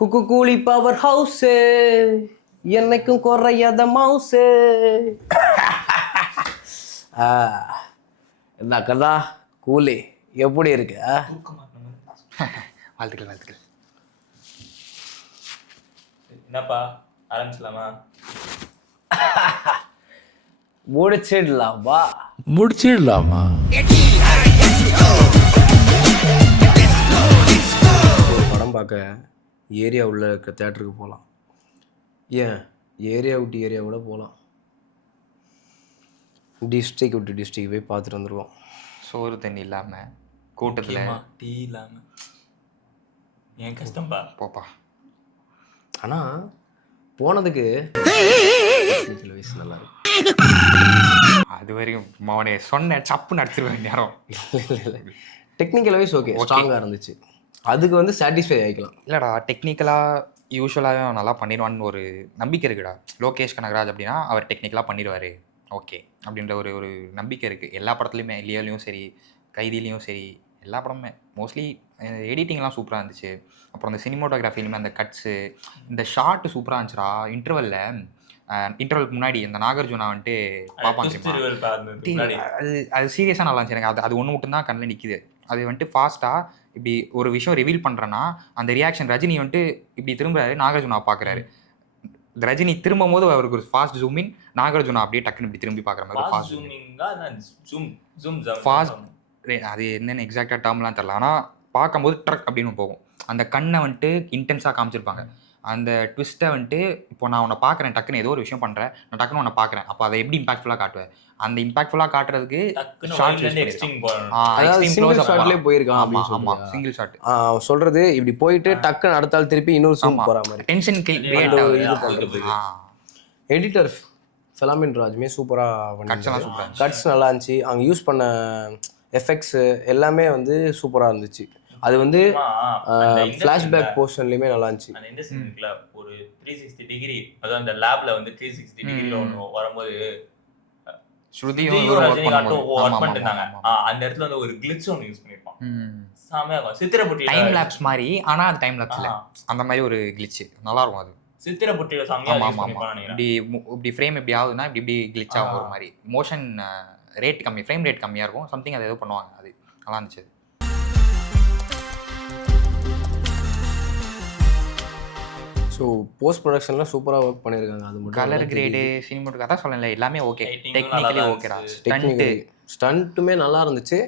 குக்கு கூலி power house என்னைக்கும் குறையாத மவுஸ். என்ன கதா கூலி எப்படி இருக்கு? வாழ்த்துக்கள் வாழ்த்துக்கள். என்னப்பா ஆரம்பிச்சலாமா? முடிச்சிடலாமா? படம் பார்க்க ஏரியா உள்ள இருக்க தேட்டருக்கு போகலாம். ஏன் ஏரியா விட்டு ஏரியா கூட போகலாம். டிஸ்ட்ரிக் விட்டு டிஸ்ட்ரிக் போய் பார்த்துட்டு வந்துடுவோம். சோறு தண்ணி இல்லாமல் கூட்டத்தில் டீ இல்லாம என் கஷ்டம்பா. போப்பா. ஆனால் போனதுக்கு வயசு நல்லா இருக்கும். அது வரைக்கும் அவனை சொன்ன சப்பு நடிச்சிருவேன் நேரம். இல்லை டெக்னிக்கல் வைஸ் ஓகே ஸ்ட்ராங்காக இருந்துச்சு. அதுக்கு வந்து சாட்டிஸ்ஃபை ஆகிக்கலாம். இல்லைடா டெக்னிக்கலாக யூஸ்வலாகவே அவன் நல்லா பண்ணிடுவான்னு ஒரு நம்பிக்கை இருக்குடா. லோகேஷ் கனகராஜ் அப்படின்னா அவர் டெக்னிக்கலாக பண்ணிடுவார் ஓகே அப்படின்ற ஒரு ஒரு நம்பிக்கை இருக்குது. எல்லா படத்துலையுமே லியோலையும் சரி கைதிலையும் சரி எல்லா படமுமே மோஸ்ட்லி எடிட்டிங்லாம் சூப்பராக இருந்துச்சு. அப்புறம் அந்த சினிமோட்டோகிராஃபிலுமே அந்த கட்ஸு இந்த ஷார்ட்டு சூப்பராக இருந்துச்சுடா. இன்டர்வலுக்கு முன்னாடி இந்த நாகார்ஜுனா வந்துட்டு பார்ப்பாங்க. அது சீரியஸாக நல்லா இருந்துச்சு எனக்கு. அது ஒன்று மட்டும் தான் கண்ணில் நிற்கிது. அது வந்துட்டு ஃபாஸ்ட்டாக இப்படி ஒரு விஷயம் ரிவீல் பண்ணுறேன்னா அந்த ரியாக்ஷன் ரஜினி வந்துட்டு இப்படி திரும்புறாரு, நாகார்ஜுனா பார்க்குறாரு. ரஜினி திரும்பும் போது அவருக்கு ஒரு ஃபாஸ்ட் ஜூமின், நாகார்ஜுனா அப்படியே டக்குன்னு இப்படி திரும்பி பார்க்குற மாதிரி ஃபாஸ்ட். அது என்னென்னு எக்ஸாக்டாக டேர்ம்லாம் தெரில. ஆனால் பார்க்கும்போது ட்ரக் அப்படின்னு போகும். அந்த கண்ணை வந்துட்டு இன்டென்ஸாக காமிச்சிருப்பாங்க. அந்த ட்விஸ்ட்டை வந்துட்டு இப்போ நான் உன்னை பார்க்குறேன், டக்குன்னு ஏதோ ஒரு விஷயம் பண்ணுறேன், நான் டக்குன்னு உன்னை பார்க்குறேன், அப்போ அதை எப்படி இம்பாக்ட்ஃபுல்லாக காட்டுவேன். அந்த இம்பாக்ட்ஃபுல்லாக காட்டுறதுக்கு சிங்கிள் ஷாட் சொல்றது இப்படி போயிட்டு டக்குன்னு அடுத்தால் திருப்பி இன்னொரு சூம் போற மாதிரி டென்ஷன் எடிட்டர் ஃபெலாமின் ராஜ்மே சூப்பரா கட்ஸ் நல்லா இருந்துச்சு. அவங்க யூஸ் பண்ண எஃபெக்ட்ஸ் எல்லாமே வந்து சூப்பரா இருந்துச்சு. அது வந்து ஃபிளாஷ்பேக் போர்ஷன்லயுமே நல்லா இருந்துச்சு. அந்த இண்டஸ்ட்ரியில ஒரு 360 டிகிரி அதாவது அந்த லேப்ல வந்து 360 டிகிரில ஒன்னு வரும்போது அந்த இடத்துல வந்து ஒரு கிளிட்ச் ஒன்னு யூஸ் பண்ணிருப்பான். சாமையா சித்திரப்புட்டி டைம் லேப்ஸ் மாதிரி. ஆனா அது டைம் லேப்ஸ் இல்ல, அந்த மாதிரி ஒரு கிளிட்ச் நல்லா இருக்கும். அது சித்திரப்புட்டியில சாமையா யூஸ் பண்ணிருப்பான். இப்படி ஃப்ரேம் எப்படி ஆகுதுன்னா இப்படி கிளிட்ச் ஆகும். ஒரு மாதிரி மோஷன் ரேட் கம்மி, ஃப்ரேம் ரேட் கம்மியா இருக்கும். சம்திங் அது ஏதோ பண்ணுவாங்க. அது நல்லா இருந்துச்சு. ஸோ போஸ்ட் ப்ரொடக்ஷன்லாம் சூப்பராக ஒர்க் பண்ணியிருக்காங்க. அது மட்டும் கலர் கிரேடு சினிமாட்டுக்கு அதான் சொல்லலை, எல்லாமே ஓகே. டெக்னிக்கலி ஓகேடா. ஸ்டண்ட்டுமே நல்லா இருந்துச்சு.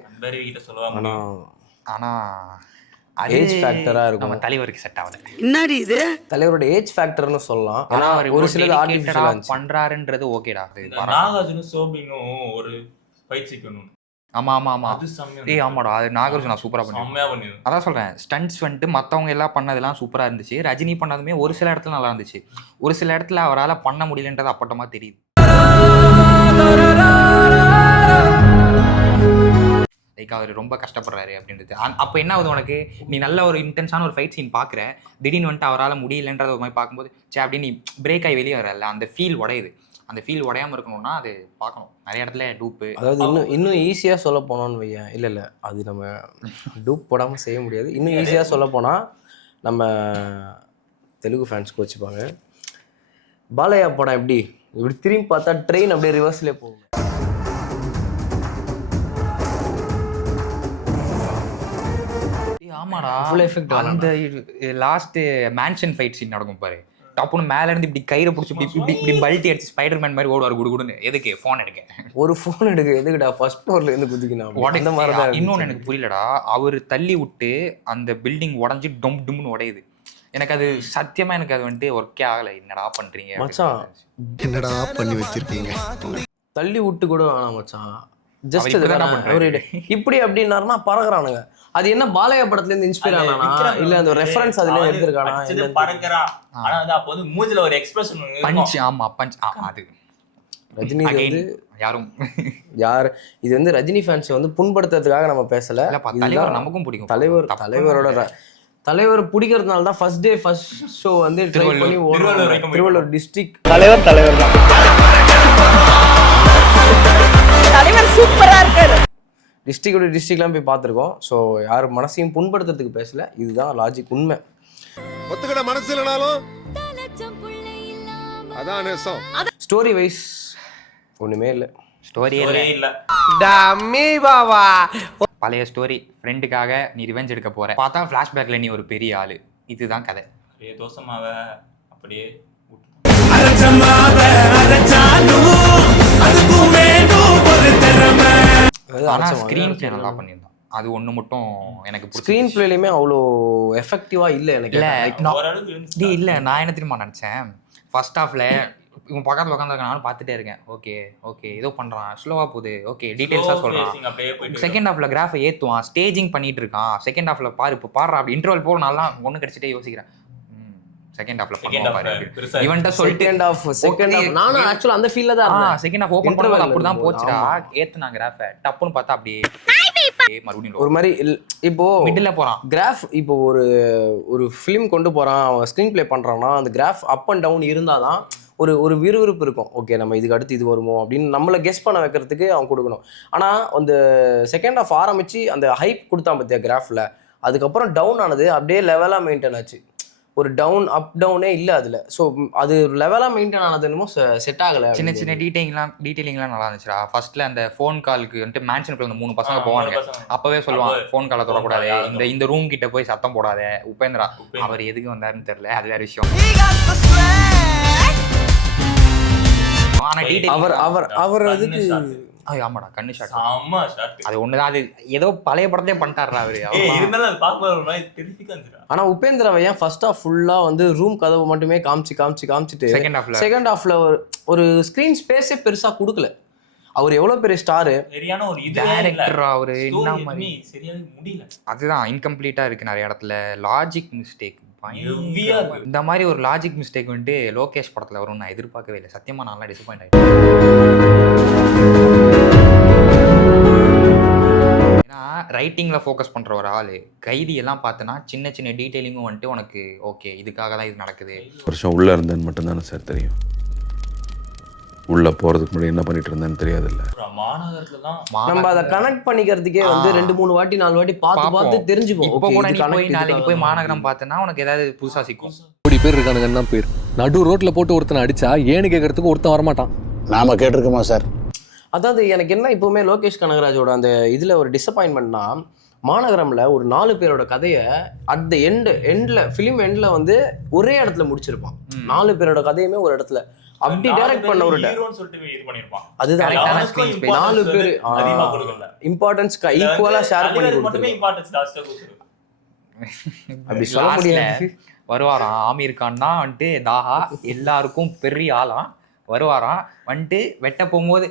ஆனால் ஏஜ் ஃபேக்டராக இருக்கும். நம்ம தலைவருக்கு செட் ஆகல. என்னடி இது தலைவரோட ஏஜ் ஃபேக்டர்னு சொல்லலாம். ஆனா ஒரு சிலர் ஆர்டிஃபிஷியலா பண்றாருன்றது ஓகேடா. அது நாகார்ஜுன சோபினும் ஒரு ஃபைட் சீக்வென்ஸ். ஆமா ஆமா ஆமா ஆமாடா. அது நாகார்ஜுனா சூப்பரா பண்ணி. அதான் சொல்றேன், ஸ்டண்ட்ஸ் வந்துட்டு மற்றவங்க எல்லாம் பண்ணதெல்லாம் சூப்பரா இருந்துச்சு. ரஜினி பண்ணதுமே ஒரு சில இடத்துல நல்லா இருந்துச்சு, ஒரு சில இடத்துல அவரால் பண்ண முடியலன்றது அப்பட்டமா தெரியுது. லைக் அவர் ரொம்ப கஷ்டப்படுறாரு அப்படின்றது. அப்போ என்ன ஆகுது உனக்கு, நீ நல்ல ஒரு இன்டென்ஸான ஒரு ஃபைட் சீன் பார்க்குற, திடீர்னு வந்துட்டு அவரால் முடியலன்றத ஒரு மாதிரி பார்க்கும்போது அப்படின்னு நீ பிரேக் ஆகி வெளியே வரல, அந்த ஃபீல் உடையுது. அந்த ஃபீல் உடையாமல் இருக்கணும்னா அது பார்க்கணும். நிறைய இடத்துல டூப்பு, அதாவது இன்னும் ஈஸியாக சொல்ல போனோன்னு வையன். இல்லை அது நம்ம டூப் போடாமல் செய்ய முடியாது. இன்னும் ஈஸியாக சொல்ல போனால் நம்ம தெலுங்கு ஃபேன்ஸ்க்கு வச்சுப்பாங்க. பாலையா படம் இப்படி திரும்பி பார்த்தா ட்ரெயின் அப்படியே ரிவர்ஸ்லேயே போகும். ஆமாடா ஃபுல் எஃபெக்ட். அந்த லாஸ்ட் மேன்ஷன் ஃபைட் சீன் நடக்கும் பாரு, டப்புன்னு மேல இருந்து இப்படி கயிறை பிடிச்சி இப்படி பல்ட்டி அடிச்சு ஸ்பைடர்மேன் மாதிரி ஓடுவார் குடுகுடுன்னு. எதுக்கு ஃபோன் எடுக்க? ஒரு ஃபோன் எடுக்க எதுக்குடா? ஃபர்ஸ்ட் ஃப்ளோர்ல இருந்து குதிக்கணும். இந்த மாதிரி தான். இன்னொன்று எனக்கு புரியலடா, அவர் தள்ளி விட்டு அந்த பில்டிங் உடஞ்சி டும்னு உடையுது. எனக்கு அது சத்தியமா எனக்கு அது வந்துட்டு ஒர்க்கே ஆகலை. என்னடா பண்றீங்க மச்சான், என்னடா பண்ணி வச்சிருக்கீங்க? தள்ளி விட்டு கூட வேணாம் மச்சான், ஜஸ்ட் இப்படி அப்படின்னாருன்னா பறக்குறானுங்க. அது என்ன பாலையா படத்துல இருந்து இன்ஸ்பயர் ஆனானா இல்ல அந்த ரெஃபரன்ஸ் அதுல எடுத்துர்க்கானா? இது பறக்குறான். ஆனா வந்து அப்போ வந்து மூஞ்சில ஒரு எக்ஸ்பிரஷன் பஞ்ச். ஆமா பஞ்ச். அது ரஜினி வந்து யார் இது வந்து ரஜினி ஃபேன்ஸ் வந்து புண்படுத்துறதுக்காக நம்ம பேசல. தலைவர் நமக்கும் பிடிக்கும். தலைவர் பிடிக்கிறதுனால தான் ஃபர்ஸ்ட் டே ஃபர்ஸ்ட் ஷோ வந்து ட்ரை பண்ணி திருவள்ளூர் டிஸ்ட்ரிக்ட் தலைவர் தான். தலைவர் சூப்பரா இருக்காரு. டிஸ்ட்ரிக்ட்லாம் போய் பார்த்துருக்கோம். ஸோ யார் மனசையும் புண்படுத்துறதுக்கு பேசல, இதுதான் லாஜிக், உண்மை. ஒத்துக்கிட மனசு இல்லைனாலும் அதான் நேசம். ஸ்டோரி வைஸ் ஒன்றுமே இல்லை. ஸ்டோரியே ஒரே இல்லை. இல்ல டம்மி பாவா. பழைய ஸ்டோரி, ஃப்ரெண்டுக்காக நீ ரிவெஞ்ச் எடுக்க போற, பார்த்தா ஃப்ளாஷ்பேக்ல நீ ஒரு பெரிய ஆளு. இதுதான் கதை. அப்படியே தோசமாவ அப்படியே ஆனா ஸ்கிரீன் பிளே நல்லா பண்ணியிருந்தான். அது ஒண்ணு மட்டும் எனக்கு ஸ்க்ரீன் பிளேலையுமே அவ்வளோ எஃபெக்டிவாக இல்லை எனக்கு. இல்ல ஓரளவுக்கு இருந்துச்சு. இல்ல நான் என்ன தெரியுமா நினைச்சேன், ஃபர்ஸ்ட் ஹாஃப்ல இவன் பக்கத்துல உட்காந்துருக்கான், நானும் பார்த்துட்டே இருக்கேன். ஓகே ஓகே ஏதோ பண்றான், ஸ்லோவா போகுது, ஓகே டீடைல்ஸா சொல்றான். Facing அப்படியே போயிட்டு செகண்ட் ஹாஃப்ல கிராஃபை ஏத்துவான், ஸ்டேஜிங் பண்ணிட்டு இருக்கான். செகண்ட் ஹாஃப்ல பாரு இப்போ பாடுறா அப்படி இன்டர்வல் போற நல்லா ஒண்ணு கிடைச்சிட்டே யோசிக்கிறேன். செகண்ட் ஹாஃப்ல பண்ணுவான் பாரு பெருசா இவன்ட்ட சொல்லிட்டு செகண்ட் ஆஃப் நானும் ஆக்சுவலாக அந்த ஃபீல்ல தான் இருந்தேன். செகண்ட் ஹாஃப் ஓபன் பண்ணும்போது அப்படிதான் போச்சுடா. ஆமா. ஏத்துனாங்க கிராஃபை, டப்புன்னு பார்த்தா அப்படியே மறுபடியும் ஒரு மாதிரி இப்போ மிடில்ல போறான். கிராஃப் இப்போ ஒரு ஃபிலிம் கொண்டு போறான், அவன் ஸ்க்ரீன் பிளே பண்றான்னா அந்த கிராஃப் அப் அண்ட் டவுன் இருந்தாதான் ஒரு விறுவிறுப்பு இருக்கும். ஓகே நம்ம இதுக்கு அடுத்து இது வருமோ அப்படின்னு நம்மளை கெஸ் பண்ண வைக்கிறதுக்கு அவன் கொடுக்கணும். ஆனால் அந்த செகண்ட் ஹாஃப் ஆரம்பிச்சு அந்த ஹைப் கொடுத்தான் பார்த்தியா கிராஃபில், அதுக்கப்புறம் டவுன் ஆனது அப்படியே லெவலாக மெயின்டைன் ஆச்சு. ஒரு டவுன் அப் டவுனே இல்லை அதில். ஸோ அது லெவலாக மெயின்டைன் ஆனது என்னமோ செட் ஆகலை. சின்ன சின்ன டீட்டெயிலிங்லாம் நல்லா இருந்துச்சுடா. ஃபர்ஸ்ட்ல அந்த ஃபோன் காலுக்கு வந்துட்டு மேன்ஷனுக்குள்ள அந்த 3 பசங்க போவாங்க. அப்பவே சொல்லுவான் ஃபோன் காலை தொடக்கூடாது, இந்த ரூம் கிட்ட போய் சத்தம் போடாத. உபேந்திரா அவர் எதுக்கு வந்தாருன்னு தெரியல, அது வேற விஷயம். ஆனா அவர் அதுக்கு ஆமாடா கண்ணு ஷாட் செம்ம ஷாட். அது ஒண்ணுதான். அது ஏதோ பழைய படத்தையே பண்ணிட்டாரா அவரு. இருந்தாலும் அது பார்க்கும்போது ஒரு மாதிரி தெரிவிக்கா இருந்துடா. ஆனால் உபேந்திராவை ஏன் ஃபர்ஸ்ட் ஹாஃப் ஃபுல்லாக வந்து ரூம் கதவு மட்டுமே காமிச்சிட்டு செகண்ட் ஹாஃப்ல ஒரு ஸ்க்ரீன் ஸ்பேஸே பெருசாக கொடுக்கல. அவர் எவ்வளோ பெரிய ஸ்டாரு, சரியான ஒரு இது டைரக்டர் அவரு என்ன மாதிரி சரியாவே முடியல. அதுதான் இன்கம்ப்ளீட்டா இருக்கு நிறைய இடத்துல. லாஜிக் மிஸ்டேக் ஹெவியா இருக்கு. இந்த மாதிரி ஒரு லாஜிக் மிஸ்டேக் வந்துட்டு லோகேஷ் படத்துல வரும் நான் எதிர்பார்க்கவே இல்லை. சத்தியமா நல்லா டிசப்பாயிண்ட் ஆயிட்டேன். ஏன்னா ரைட்டிங்ல ஃபோக்கஸ் பண்ற ஒரு ஆளு கைதி எல்லாம் பார்த்தனா சின்ன சின்ன டீடைலிங்கும் வந்துட்டு உனக்கு ஓகே இதுக்காக தான் இது நடக்குது. வருஷம் உள்ள இருந்தேன்னு மட்டும்தானே சார் தெரியும். உள்ள போறதுக்கு முன்னாடி என்ன பண்ணிட்டு இருந்தேன்னு தெரியாதுல்ல. நம்ம அதை கனெக்ட் பண்ணிக்கிறதுக்கே வந்து 2-3 வாட்டி 4 வாட்டி பார்த்து தெரிஞ்சுப்போம். இப்போ கூட நீ போய் நாளைக்கு போய் மாநகரம் பார்த்தனா உனக்கு ஏதாவது புதுசா சிக்கும். கோடி பேர் இருக்கானுங்கன்னா பேர் நடு ரோட்ல போட்டு ஒருத்தனை அடிச்சா ஏன்னு கேட்கறதுக்கு ஒருத்தன் வரமாட்டான். நாம கேட்டிருக்கோமா சார்? அதாவது எனக்கு என்ன இப்போவுமே லோகேஷ் கனகராஜோட அந்த இதில் ஒரு டிசப்பாயின்மெண்ட்னா, மாநகரமில் ஒரு 4 பேரோட கதையை அட் த எண்டில் ஃபிலிம் எண்டில் வந்து ஒரே இடத்துல முடிச்சிருப்பான். 4 பேரோட கதையுமே ஒரு இடத்துல அப்படி டைரக்ட் பண்ண ஒரு அதுதான் 4 பேர் இம்பார்ட்டன்ஸ் ஈக்குவலா ஷேர் பண்ணி கொடுத்துருக்காங்க. அப்படி சொல்ல முடியாது. வருவாராம் ஆமீர் கான் தான் வந்துட்டு தாஹா எல்லாருக்கும் பெரிய ஆளாம் வருவாராம் வந்துட்டு வெட்ட போகும்போது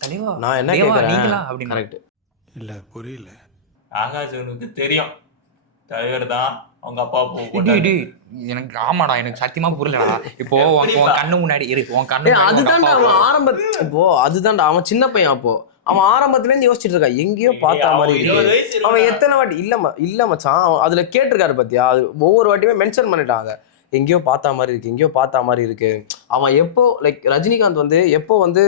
தலைவா நான் என்ன கேட்கறேன் நீங்களா அப்படின்னு. கரெக்ட் இல்ல புரியல. ஆகாஷனுக்கு தெரியும் தலைவர் தான் அவங்க அப்பா எனக்கு ஆமாடா எனக்கு சத்தியமா புரியலடா. இப்போ உன் கண்ணு முன்னாடி இருக்கு உன் கண்ணு அதுதான்டா அவன் ஆரம்பத்துல இப்போ அதுதான்டா அவன் சின்ன பையன். அப்போ அவன் ஆரம்பத்துல இருந்து யோசிச்சுட்டு இருக்கா எங்கேயோ பார்த்தா மாதிரி இருக்கு. அவன் எத்தனை வாட்டி இல்ல மச்சான் அதுல கேட்டிருக்காரு பாத்தியா, அது ஒவ்வொரு வாட்டியுமே மென்ஷன் பண்ணிட்டான். அதை எங்கேயோ பார்த்தா மாதிரி இருக்கு. அவன் எப்போ லைக் ரஜினிகாந்த் வந்து எப்போ வந்து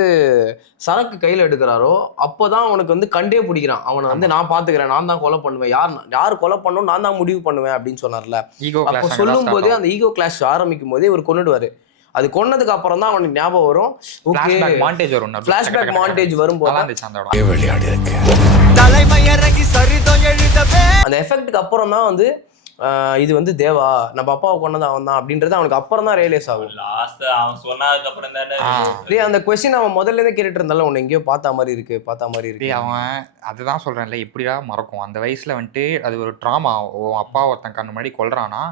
சரக்கு கையில் எடுக்கிறாரோ அப்போதான் அவனுக்கு வந்து கண்டே பிடிக்கிறான். அவனை வந்து நான் பார்த்துக்கிறேன், நான் தான் கொலை பண்ணுவேன், யார் கொலை பண்ணணும் நான் தான் முடிவு பண்ணுவேன் அப்படின்னு சொன்னார்ல. அப்போ சொல்லும் போதே அந்த ஈகோ கிளாஷ் ஆரம்பிக்கும் போதே இவர் கொண்டுடுவாரு. அது கொன்னதுக்கு அப்புறம் தான் அவனுக்கு ஞாபகம் வரும். ஃபிளாஷ்பேக் மாண்டேஜ் வரும்போது அந்த எஃபெக்ட்டுக்கு அப்புறம் தான் வந்து இது வந்து தேவா நம்ம அப்பாவை கொண்டது அவன் தான் அப்படின்றது அவனுக்கு அப்புறம் தான் ரியலைஸ் ஆகும். அந்த கொஸ்டின் அவன் முதல்ல இருந்தே கேட்டுட்டு இருந்தாலும் உன்னை எங்கேயோ பார்த்தா மாதிரி இருக்கு. அவன் அதுதான் சொல்றேன்ல எப்படியா மறக்கும் அந்த வயசுல வந்துட்டு அது ஒரு ட்ராமா. அப்பா ஒருத்தன் கண்ணு முன்னாடி கொல்றானா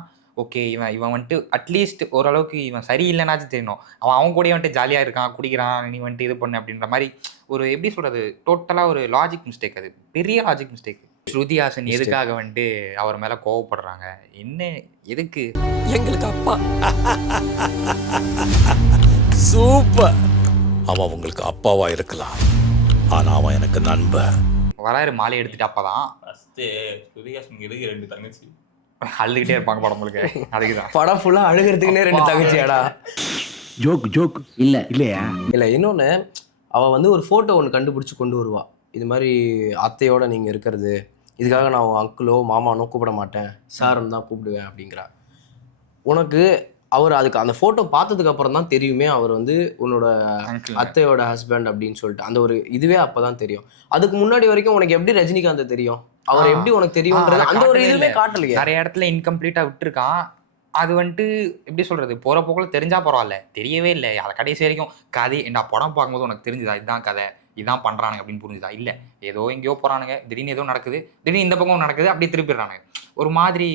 ஓகே இவன் வந்துட்டு அட்லீஸ்ட் ஓரளவுக்கு இவன் சரியில்லைனாச்சும் தெரியணும். அவன் கூட வந்துட்டு ஜாலியாக இருக்கான் குடிக்கிறான் நீ வந்துட்டு இது பண்ணு அப்படின்ற மாதிரி ஒரு எப்படி சொல்கிறது டோட்டலாக ஒரு லாஜிக் மிஸ்டேக். அது பெரிய லாஜிக் மிஸ்டேக். ஸ்ருதி ஹாசன் எதுக்காக வந்துட்டு அவர் மேலே கோவப்படுறாங்க என்ன எதுக்கு? எங்களுக்கு அப்பா சூப்பர். அவன் உங்களுக்கு அப்பாவா இருக்கலாம் ஆனா அவன் எனக்கு நண்பன். வராரு மாலை எடுத்துட்டு அப்பதான் ஸ்ருதி ஹாசன் எதுக்கு 2 தங்கச்சி அழுதுகிட்டே இருப்பாங்க படம் முழுக்க. அதுக்குதான் படம் ஃபுல்லா அழுகிறதுக்குன்னே 2 தங்கச்சியாடா. ஜோக் இல்லையா? இல்லை இன்னொன்று அவள் வந்து ஒரு ஃபோட்டோ ஒன்று கண்டுபிடிச்சி கொண்டு வருவா. இது மாதிரி அத்தையோட நீங்கள் இருக்கிறது இதுக்காக நான் அங்கிளோ மாமானோ கூப்பிட மாட்டேன் சார்ன்னு தான் கூப்பிடுவேன் அப்படிங்கிறா. உனக்கு அவர் அதுக்கு அந்த ஃபோட்டோ பார்த்ததுக்கு அப்புறம் தான் தெரியுமே அவர் வந்து உன்னோட அத்தையோட ஹஸ்பண்ட் அப்படின்னு சொல்லிட்டு அந்த ஒரு இதுவே அப்பதான் தெரியும். அதுக்கு முன்னாடி வரைக்கும் உனக்கு எப்படி ரஜினிகாந்த் தெரியும், அவர் எப்படி உனக்கு தெரியும்ன்றது அந்த ஒரு இதுவே காட்டலையே. நிறைய இடத்துல இன்கம்ப்ளீட்டா விட்டுருக்கான். அது வந்துட்டு எப்படி சொல்றது, போற போக்கில் தெரிஞ்சா பரவாயில்ல, தெரியவே இல்லை. அதை கடைசி வரைக்கும் கதை நான் படம் பார்க்கும்போது உனக்கு தெரிஞ்சுதா இதுதான் கதை, இதான் பண்றானுங்க அப்படின்னு புரிஞ்சுதா? இல்லை, ஏதோ எங்கேயோ போறானுங்க, திடீர்னு ஏதோ நடக்குது, திடீர்னு இந்த பக்கம் நடக்குது, அப்படியே திருப்பிடுறானுங்க. ஒரு மாதிரி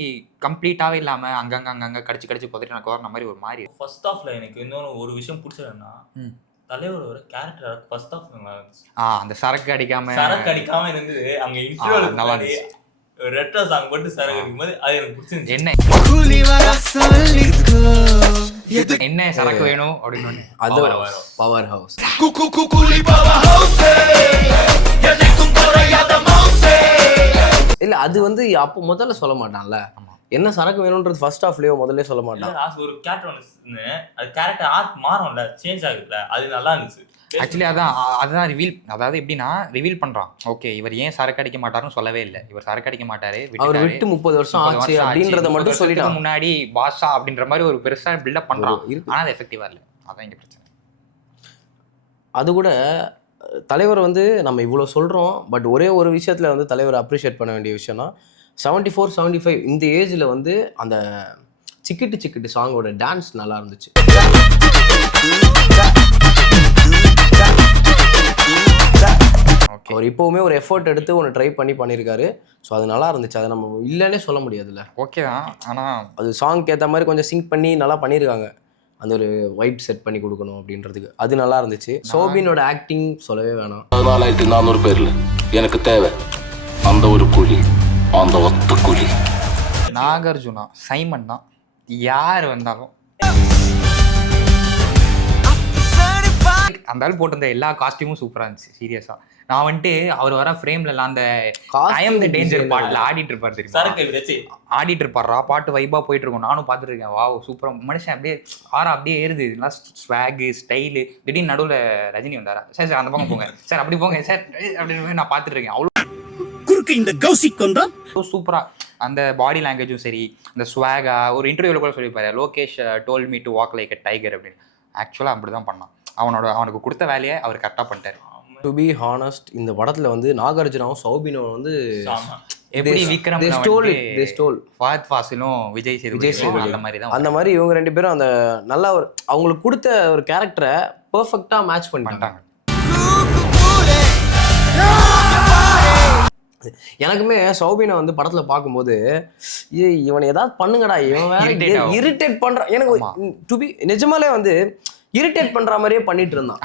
கம்ப்ளீட்டாவே இல்லாம அங்கங்க கடிச்சு புதைட்டு எனக்கு வர மாதிரி ஒரு மாதிரி. ஃபர்ஸ்ட் ஆஃப்ல எனக்கு இன்னொன்று ஒரு விஷயம் பிடிச்சதுன்னா தலைவரோட கேரக்டர் ஃபர்ஸ்ட் ஆஃப் நல்லா இருந்துச்சு. அந்த சரக்கு அடிக்காம இருந்தது. அங்க இன்டர்வியூல நல்லா இருந்துச்சு. ரெட்ரோ சாங் போட்டு சரக்கு அடிக்கும்போது அது எனக்கு பிடிச்சிருந்துச்சு. என்ன சரக்கு வேணும் அப்படின்னு அது பவர் ஹவுஸ். இல்ல அது வந்து அப்போ முதல்ல சொல்ல மாட்டான்ல, என்ன சரக்கு வேணும்ன்றது ஃபர்ஸ்ட் ஹாஃப்லயோ முதல்ல சொல்ல மாட்டான். ஒரு கேரக்டர் ஒன்று அது கேரக்டர் ஆர்ட் மாறும்ல, சேஞ்ச் ஆகுதுல, அது நல்லா இருந்துச்சு. ஆக்சுவலி அதுதான் ரிவீல். அதாவது எப்படின்னா ரிவீல் பண்றான். ஓகே, இவர் ஏன் சரக்கு அடிக்க மாட்டாருன்னு சொல்லவே இல்லை. இவர் சரக்கு அடிக்க மாட்டாரு, அவர் விட்டு 30 வருஷம் ஆச்சு அப்படின்றத மட்டும் சொல்லிட்டான். முன்னாடி பாஷா அப்படின்ற மாதிரி ஒரு பெருசா பில்டப் பண்றான். ஆனா அது எஃபெக்டிவா இல்லை, அதான் இங்க பிரச்சனை. அது கூட தலைவர் வந்து நம்ம இவ்வளோ சொல்கிறோம், பட் ஒரே ஒரு விஷயத்தில் வந்து தலைவர் அப்ரிஷியேட் பண்ண வேண்டிய விஷயம்னா 74, 75 இந்த ஏஜில் வந்து அந்த சிக்கிட்டு சிக்கிட்டு சாங்கோட டான்ஸ் நல்லா இருந்துச்சு. அவர் இப்போவுமே ஒரு எஃபர்ட் எடுத்து ஒன்று ட்ரை பண்ணியிருக்காரு. ஸோ அது நல்லா இருந்துச்சு, அதை நம்ம இல்லைன்னே சொல்ல முடியாதுல்ல. ஓகே தான், ஆனால் அது சாங்க்கு ஏற்ற மாதிரி கொஞ்சம் சிங்க் பண்ணி நல்லா பண்ணியிருக்காங்க. அந்த ஒரு வைப் செட் பண்ணி கொடுக்கணும் அப்படின்றதுக்கு அது நல்லா இருந்துச்சு. சோபினோட ஆக்டிங் சொல்லவே வேணாம். 14,400 பேர்ல எனக்கு தேவை அந்த ஒரு குழி, அந்த ஒத்த குழி. நாகார்ஜுனா சைமன் தான் யார் வந்தாலும் அந்த ஆள் போட்டிருந்த எல்லா காஸ்டியூமும் சூப்பராக இருந்துச்சு. சீரியஸா நான் வந்துட்டு அவர் வர ஃப்ரேம்ல எல்லாம் அந்த ஐ அம் தி டேஞ்சர் பாட்டுல ஆடிட்டு இருப்பாரு தெரியுமா, ஆடிட்டு இருப்பாரா பாட்டு வைபா போயிட்டு இருக்கும். நானும் பார்த்துட்டு இருக்கேன். வாவ் சூப்பரா, மனுஷன் அப்படியே அப்படியே ஏறுது. இதெல்லாம் ஸ்வாகு ஸ்டைலு. திடீர்னு நடுவில் ரஜினி வந்தாரா, சார் சார் அந்த பக்கம் போங்க சார், அப்படி போங்க சார் அப்படின்னு நான் பார்த்துட்டு இருக்கேன். அவ்வளோ சூப்பரா அந்த பாடி லாங்குவேஜும் சரி, அந்த ஸ்வாகா. ஒரு இன்டர்வியூல கூட சொல்லியிருப்பாரு, Lokesh told me to walk like a tiger அப்படின்னு. ஆக்சுவலாக அப்படி தான் பண்ணான். அவனுக்கு கொடுத்த வேலையை அவர் கரெக்டாக பண்ணிட்டாரு. டு பி ஹானஸ்ட், இந்த படத்துல வந்து நாகார்ஜுனாவும் சௌபினும் வந்து எப்படி விக்ரம் ஃபஹத் ஃபாசிலும் விஜய் சேதுபதி அந்த மாதிரி தான், அந்த மாதிரி இவங்க ரெண்டு பேரும் அந்த நல்லா ஒரு அவங்களுக்கு கொடுத்த ஒரு கேரக்டரை பெர்ஃபெக்ட்டா மேட்ச் பண்ணிட்டாங்க. எனக்குமே சௌபினை வந்து படத்துல பார்க்கும்போது இவனை ஏதாவது பண்ணுங்கடா, இவன் இரிட்டேட் பண்றான். எனக்கு டு பி நிஜமாலே வந்து இரிட்டேட் பண்ற மாதிரியே பண்ணிட்டு இருந்தான்.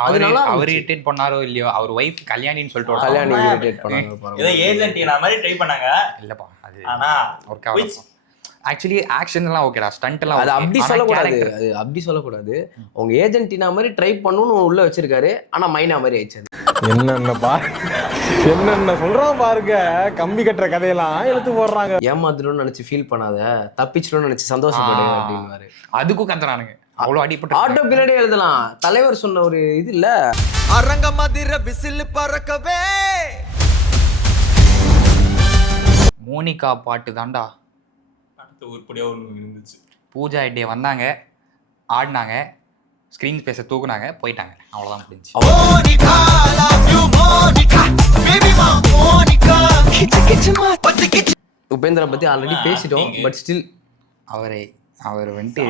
அவர் இரிட்டேட் பண்ணாரோ இல்லையோ, அவர் வைஃப் கல்யாணின்னு சொல்லிட்டு கல்யாணி இரிட்டேட் பண்ணாங்க. ஏதோ ஏஜென்ட் மாதிரி ட்ரை பண்ணாங்க. இல்லப்பா அது ஆனா ஒர்க் ஆகல. ஆக்சுவலி ஆக்ஷன் எல்லாம் ஓகேடா, ஸ்டண்ட் எல்லாம் அது அப்படி சொல்லக்கூடாது, அது அப்படி சொல்லக்கூடாது. உங்க ஏஜென்டினா மாதிரி ட்ரை பண்ணணும்னு உள்ள வச்சிருக்காரு, ஆனா மைனா மாதிரி ஆயிடுச்சு. என்னென்ன சொல்றான் பாருங்க, கம்பி கட்டுற கதையெல்லாம் எடுத்து போடுறாங்க. ஏமாத்திரணும்னு நினைச்சு ஃபீல் பண்ணாத, தப்பிச்சிடணும்னு நினைச்சு சந்தோஷப்படு அப்படின்னு அதுக்கும் கத்துறானுங்க. அவ்வளோ அடிப்பட்டு ஆட்டோ பின்னாடி எழுதலாம். தலைவர் சொன்ன ஒரு இது இல்ல, அரங்க மதிர விசில் பறக்கவே. மோனிகா பாட்டு தாண்டா உருப்படியா ஒன்று இருந்துச்சு. பூஜா ஐடியா வந்தாங்க, ஆடினாங்க, ஸ்க்ரீன் ஸ்பேஸை தூக்குனாங்க, போயிட்டாங்க. அவ்வளோதான் முடிஞ்சு. உபேந்திரா பத்தி ஆல்ரெடி பேசிட்டோம், பட் ஸ்டில் அவர் வந்துட்டு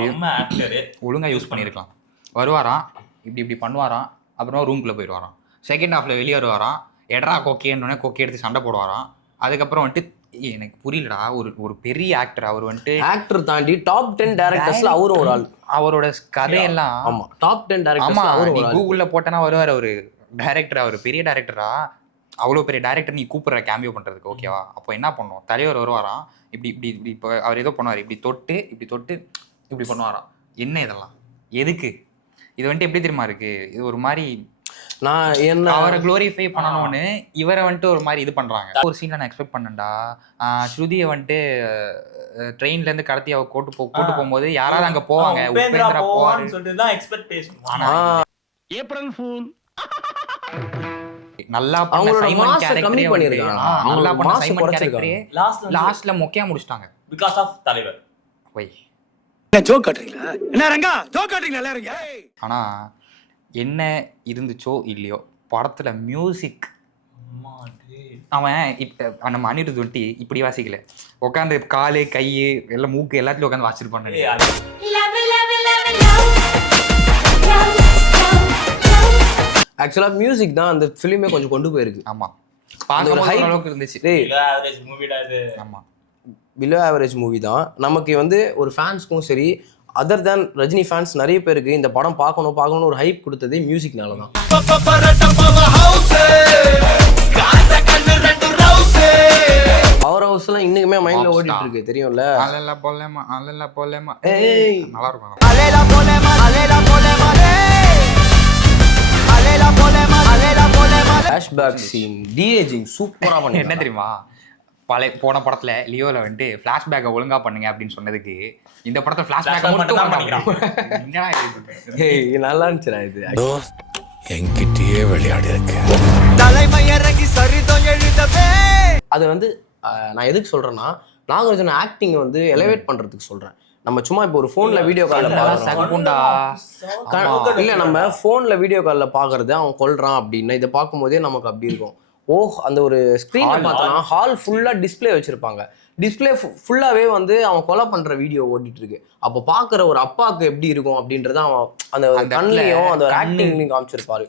ஒழுங்காக யூஸ் பண்ணியிருக்கலாம். வருவாராம், இப்படி பண்ணுவாராம், அப்புறமா ரூம்குள்ளே போயிடுவாராம். செகண்ட் ஹாஃபில் வெளியே வருவாராம், எடரா கொக்கேன்னு கொக்கி எடுத்து சண்டை போடுவாராம். அதுக்கப்புறம் வந்துட்டு எனக்கு புரியலடா, ஒரு பெரிய ஆக்டர். அவர் வந்துட்டு ஆக்டர் தாண்டி டாப் 10 டைரக்டர்ஸ்ல அவரும் ஒரு ஆள். அவரோட கதையெல்லாம் ஆமா டாப் 10 டைரக்டர்ஸ். ஆமா, நீ கூகுள்ல போட்டனா வருவார் ஒரு டைரக்டர். அவர் பெரிய டைரக்டரா, அவ்வளோ பெரிய டைரக்டர் நீ கூப்பிடுற கேமியோ பண்றதுக்கு ஓகேவா? அப்போ என்ன பண்ணுவோம், தலைவர் வருவாராம், இப்படி இப்போ அவர் ஏதோ பண்ணுவார், இப்படி தொட்டு இப்படி பண்ணுவாராம். என்ன இதெல்லாம் எதுக்கு? இது வந்துட்டு எப்படி தெரியுமா இருக்கு, இது ஒரு மாதிரி நான் என்ன அவரை குளோரிஃபை பண்ணணும்னு இவரை வந்துட்டு ஒரு மாதிரி இது பண்றாங்க. ஒரு சீன்ல நான் எக்ஸ்பெக்ட் பண்ணேன்டா, ஸ்ருதியை வந்துட்டு ட்ரெயின்ல இருந்து கடத்தி அவ கூட்டு போகும்போது யாராவது அங்க போவாங்க, உபேந்திரா போவான்னு சொல்லிட்டு தான் எக்ஸ்பெக்டேஷன். ஏப்ரல் ஃபூல் நல்லா பண்ண சைமன் கேரக்டரே லாஸ்ட்ல மொக்கையா முடிச்சிட்டாங்க. பிகாஸ் ஆஃப் தலைவர். போய் ஜோக் காட்டுறீங்களா என்ன ரங்கா ஜோக் காட்டுறீங்களா எல்லாரும் ஆனால் என்ன இருந்துச்சோ இல்லையோ படத்தில் மியூசிக் அவன் இப்போ நம்ம அனிருத் வந்துட்டு இப்படி வாசிக்கல, உட்காந்து காலு கை எல்லாம் மூக்கு எல்லாத்துலையும் உட்காந்து வாசிச்சிருப்பான்னு. ஆக்சுவலாக மியூசிக் தான் அந்த ஃபிலிமே கொஞ்சம் கொண்டு போயிருக்கு. ஆமாம், பார்க்க ஒரு hype அளவுக்கு இருந்துச்சு. ஆமாம், பிலோ ஆவரேஜ் மூவி தான். நமக்கு வந்து ஒரு ஃபேன்ஸ்க்கும் சரி, அதர் தேன் ரஜினி ஃபேன்ஸ் நிறைய பேருக்கு இந்த படம் பார்க்கணும்னு ஒரு ஹைப் கொடுத்ததே மியூசிக்னால தான். பவர் ஹவுஸ்லாம் இன்னுமே மைண்ட்ல ஓடிட்டு இருக்கு, தெரியும்ல. அலல போலேமா ஏய் நல்லா இருக்கும். ஃபிளாஷ்பேக் சீன், டிஏஜிங் சூப்பரா பண்ணி. என்ன தெரியுமா, போன படத்துல லியோல வந்துட்டு ஃபிளாஷ்பேக்கை ஒழுங்கா பண்ணுங்க அப்படின்னு சொன்னதுக்கு இந்த படத்துல ஃபிளாஷ்பேக்கை மட்டும் பண்ணிக்கிறான். ஏய் நல்லா இருந்துச்சுடா இது. என்கிட்டயே விளையாடி இருக்க. அது வந்து நான் எதுக்கு சொல்றேன்னா, நாகார்ஜுன ஆக்டிங் வந்து எலிவேட் பண்றதுக்கு சொல்றேன். நம்ம சும்மா இப்போ ஒரு ஃபோன்ல வீடியோ காலில் இல்லை, நம்ம ஃபோன்ல வீடியோ காலில் பார்க்கறது அவன் கொல்றான் அப்படின்னா இதை பார்க்கும்போதே நமக்கு அப்படி இருக்கும். அந்த ஒரு ஸ்க்ரீனை பார்த்தோன்னா ஹால் ஃபுல்லாக டிஸ்பிளே வச்சிருப்பாங்க. டிஸ்பிளே ஃபுல்லாகவே வந்து அவன் கொலை பண்ணுற வீடியோ ஓடிட்டு இருக்கு. அப்போ பார்க்குற ஒரு அப்பாவுக்கு எப்படி இருக்கும் அப்படின்றத அவன் அந்த கண்ணிலையும் அந்த ஆக்டிங்லையும் காமிச்சிருப்பாரு.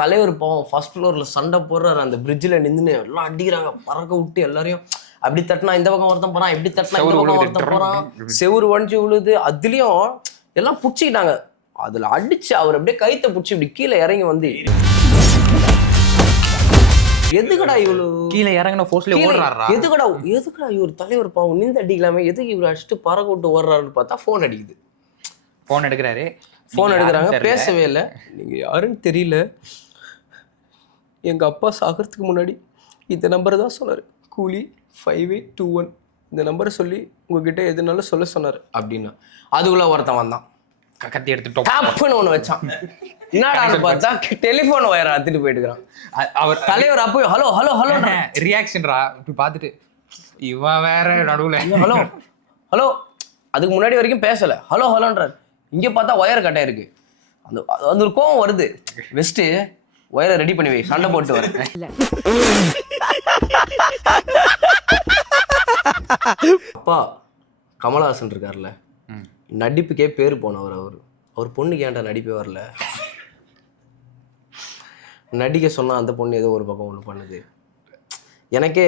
தலைவர் பாவம் ஃபர்ஸ்ட் ஃப்ளோரில் சண்டை போடுறாரு, அந்த பிரிட்ஜில் நின்று எல்லாம் அடிக்கிறாங்க, பறக்க விட்டு எல்லாரையும். அப்படி தட்டினா இந்த பக்கம் ஒருத்தன் போகிறான், எப்படி தட்டினா இந்த பக்கம் ஒருத்தன் போகிறான், செவுரு வஞ்சி விழுது. அதுலேயும் எல்லாம் பிடிச்சிக்கிட்டாங்க. அதில் அடிச்சு அவர் அப்படியே கைத்தை பிடிச்சி இப்படி கீழே இறங்கி வந்து, எதுக்கடா இவ்வளோ கீழே இறங்கின ஃபோர்ஸ்ல ஓடுறாரா, எதுக்கடா இவர் தலைவர் பாவம் நின்று அடிக்கலாமே, எதுக்கு இவர் அடிச்சுட்டு பறக்க விட்டு ஓடுறாருன்னு பார்த்தா ஃபோன் அடிக்குது. ஃபோன் எடுக்கிறாரு, ஃபோன் எடுக்கிறாங்க, பேசவே இல்லை. நீங்கள் யாருன்னு தெரியல, எங்கள் அப்பா சாகிறதுக்கு முன்னாடி இந்த நம்பரை தான் சொன்னார், கூலி 5821, இந்த நம்பரை சொல்லி உங்ககிட்ட எதுனாலும் சொல்ல சொன்னார் அப்படின்னா. அதுக்குள்ள ஒருத்தன் வந்தான், கத்தி எடுத்துட்டோம் ஒன்று வச்சான். என்னடான்னு பார்த்தா டெலிஃபோன் வயரை அத்துட்டு போயிட்டு இருக்கிறான். அவர் தலைவர் அப்போ ஹலோ ஹலோ ஹலோ ரியாக்ஷன்ரா இப்படி பார்த்துட்டு இவன் வேற நடுவில் ஹலோ ஹலோ. அதுக்கு முன்னாடி வரைக்கும் பேசலை, ஹலோ ஹலோன்றார். இங்கே பார்த்தா ஒயர் கட்டாக இருக்கு. அந்த ஒரு கோவம் வருது, வெஸ்ட்டு ஒயரை ரெடி பண்ணி வை, சண்டை போட்டு வர. அப்பா கமலஹாசன் இருக்கார்ல, நடிப்புக்கே பேர் போனவர். அவர் பொண்ணுக்கு ஏன்டா நடிப்பே வரல. நடிக்க சொன்னா அந்த பொண்ணு ஏதோ ஒரு பக்கம் ஒன்று பண்ணுது. எனக்கே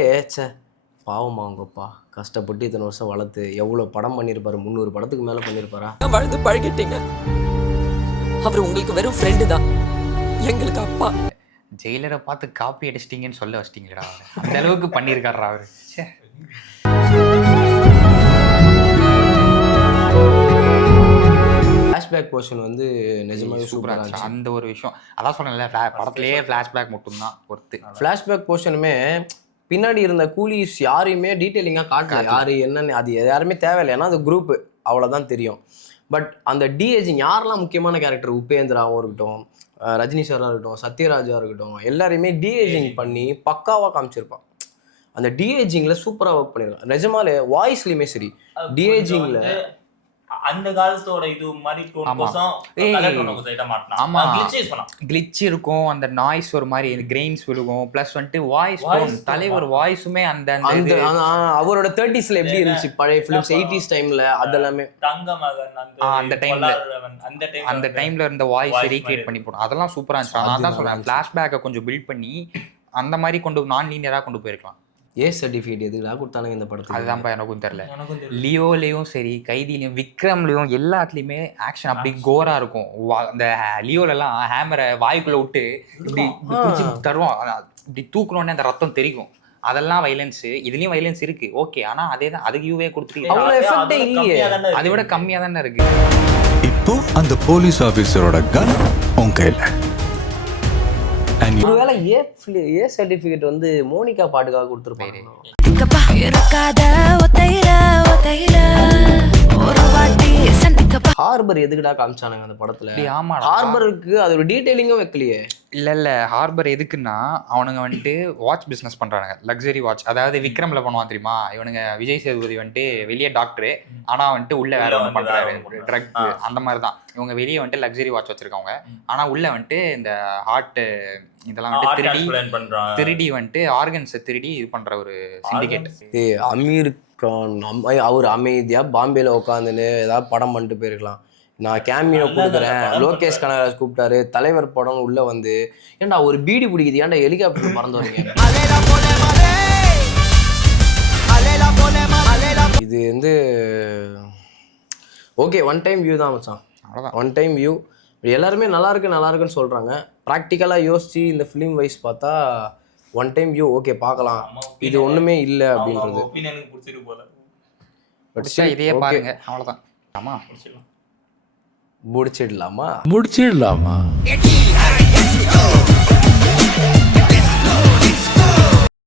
பாவமா அவங்கப்பா கஷ்டப்பட்டு இத்தனை வருஷம் வளர்த்து எவ்வளோ படம் பண்ணியிருப்பாரு, 300 படத்துக்கு மேலே பண்ணியிருப்பாரா. வாழ்ந்து பழகிட்டீங்க. அவர் உங்களுக்கு வெறும் ஃப்ரெண்டு தான், எங்களுக்கு அப்பா. ஜெயிலரை பார்த்து காப்பி அடிச்சிட்டிங்கன்னு சொல்ல வச்சிட்டீங்களா, அந்த அளவுக்கு பண்ணியிருக்காரா அவரு. ஃப்ளாஷ்பேக் போர்ஷன் வந்து நிஜமாவே சூப்பராக இருந்துச்சு. அந்த ஒரு விஷயம் அதான் சொன்னேன்ல, படத்துலேயே ஃப்ளாஷ்பேக் மட்டும்தான் ஒர்த்து. ஃப்ளாஷ்பேக் போர்ஷனுமே பின்னாடி இருந்த கூலிஸ் யாரையுமே டீட்டெயிலிங்காக காட்டல, யாரு என்னன்னு அது யாருமே தேவையில்லை, ஏன்னா அது குரூப்பு அவ்வளோதான் தெரியும். பட் அந்த டிஏஜிங் யாரெல்லாம் முக்கியமான கேரக்டர், உபேந்திராவும் இருக்கட்டும், ரஜினி சாராக இருக்கட்டும், சத்யராஜா இருக்கட்டும், எல்லாரையுமே டிஏஜிங் பண்ணி பக்காவாக காமிச்சிருப்பான். அந்த டிஏஜிங்கில் சூப்பராக ஒர்க் பண்ணியிருக்கான். நிஜமாலே வாய்ஸ்லையுமே சரி, டிஏஜிங்கில் அந்த காலத்தோட இது மாதிரி கிளிச் இருக்கும், அந்த நாய்ஸ் ஒரு மாதிரி கிரெயின்ஸ் விழுகும், பிளஸ் வந்துட்டு வாய்ஸ் தலைவர் வாய்ஸுமே அந்த அவரோட 30s எப்படி இருந்துச்சு பழைய ஃபிலிம்ஸ், 80s டைம்ல அதெல்லாமே அந்த டைம்ல இருந்த வாய்ஸ் ரீக்ரியேட் பண்ணி போடும், அதெல்லாம் சூப்பரா இருந்துச்சு. நான் தான் சொல்றேன், ஃபிளாஷ்பேக்கை கொஞ்சம் பில்ட் பண்ணி அந்த மாதிரி கொண்டு நான் லீனியரா கொண்டு போயிருக்கலாம். சர்டிஃபிகேட் எதுக்குலாம் கொடுத்தானுங்க இந்த படத்துக்கு, அதுதான்ப்பா எனக்கும் தெரியல. லியோலையும் சரி, கைதிலையும், விக்ரம்லையும் எல்லாத்துலேயுமே ஆக்ஷன் அப்படி கோரா இருக்கும். அந்த லியோலெல்லாம் ஹேமரை வாய்க்குள்ளே விட்டு இப்படி பிடிச்சி தருவோம், இப்படி தூக்கணுன்னே அந்த ரத்தம் தெரிக்கும். அதெல்லாம் வைலன்ஸு, இதுலேயும் வைலன்ஸ் இருக்கு, ஓகே. ஆனால் அதே தான் அதுக்கு யூவே கொடுத்துருக்கு, அதை விட கம்மியாக தானே இருக்கு. இப்போ அந்த போலீஸ் ஆஃபீஸரோட கன் உன் கையில். ஒருவேளை ஏ சர்டிஃபிகேட் வந்து மோனிகா பாட்டுக்காக கொடுத்துருப்பாங்க. ஹார்பர் எதுக்குடா காமிச்சானுங்க அந்த படத்துல? ஆமாடா. ஹார்பருக்கு அது ஒரு டீடைலிங்கும் வைக்கலையே. இல்ல ஹார்பர் எதுக்குன்னா அவனுங்க வந்துட்டு வாட்ச் பிஸ்னஸ் பண்றானுங்க, லக்ஸரி வாட்ச். அதாவது விக்ரம்ல பண்ணுவான் தெரியுமா, இவனுங்க விஜய் சேதுபதி வந்துட்டு வெளியே டாக்டரு ஆனா வந்துட்டு உள்ள வேற ஒன்று பண்றாரு, ட்ரக். அந்த மாதிரி தான் இவங்க வெளியே வந்துட்டு லக்ஸரி வாட்ச் வச்சிருக்காங்க, ஆனா உள்ள வந்துட்டு இந்த ஹார்ட் இதெல்லாம் வந்துட்டு திருடி வந்துட்டு ஆர்கன்ஸை திருடி இது பண்ற ஒரு சிண்டிகேட். அமீர் கான் அவர் அமைதியா பாம்பேல உட்காந்துன்னு ஏதாவது படம் பண்ணிட்டு போயிருக்கலாம். நான் கேமியோ கொடுக்குறேன், லோகேஷ் கனகராஜ் கூப்பிட்டாரு, தலைவர் படம் உள்ள வந்து ஏன்டா ஒரு பீடி பிடிக்குது, ஏன்டா ஹெலிகாப்டர் பறந்து வரீங்க? இது வந்து ஓகே, ஒன் டைம் வியூ தான் மச்சான், அவ்வளோதான். One time view. எல்லாருமே நல்லா இருக்குன்னு சொல்றாங்க. ப்ராக்டிக்கலாக யோசிச்சு இந்த ஃபிலிம் வைஸ் பார்த்தா ஒன் டைம் வியூ ஓகே பார்க்கலாம், இது ஒண்ணுமே இல்லை அப்படின்றது. இதையே பாருங்க, அவ்வளோதான். ஆமா, முடிச்சிடலாமா? முடிச்சிடலாமா?